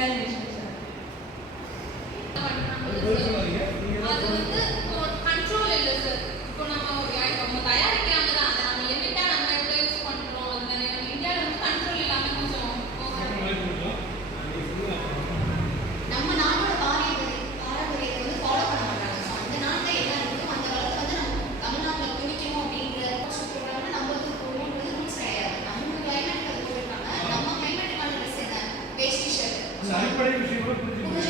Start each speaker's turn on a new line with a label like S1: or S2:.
S1: Gelmiş.
S2: அடிப்படை விஷயங்களும் புரிஞ்சு